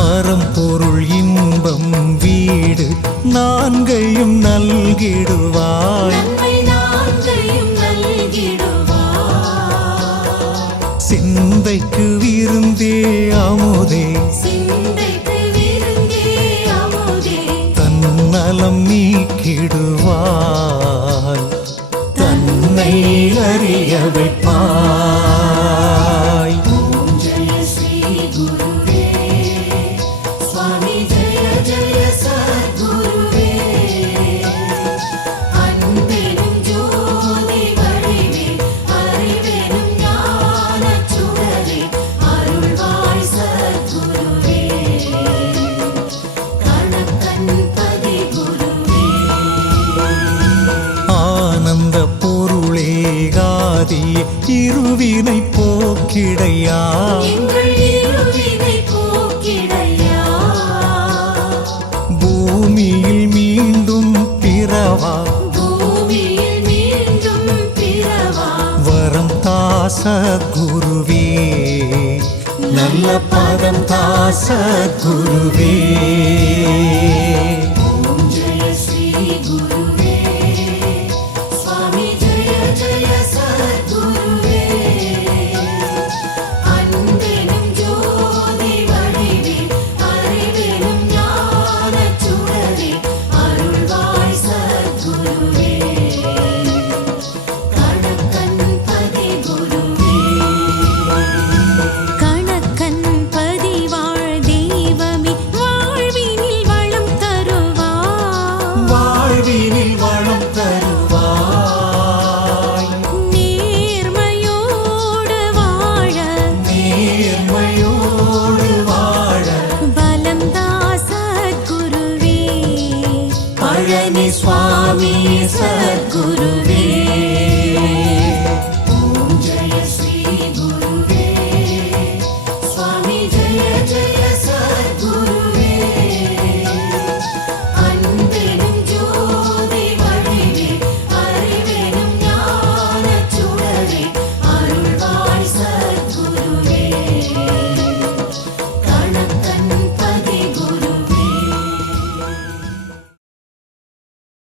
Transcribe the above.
அறம்பொருள் இன்பம் வீடு நான்கையும் நல்கிடுவாய். சிந்தைக்கு விருந்தே அமுதே தன்னலம் நீக்கிடுவாய். தன்னை அறிய வைப்பாய். ஆனந்த பொருளேகாதி இருவினை போக்கிடையா. பூமியில் மீண்டும் பிறவா வரம் தாச குருவே. நல்ல பதம் தாச குருவே.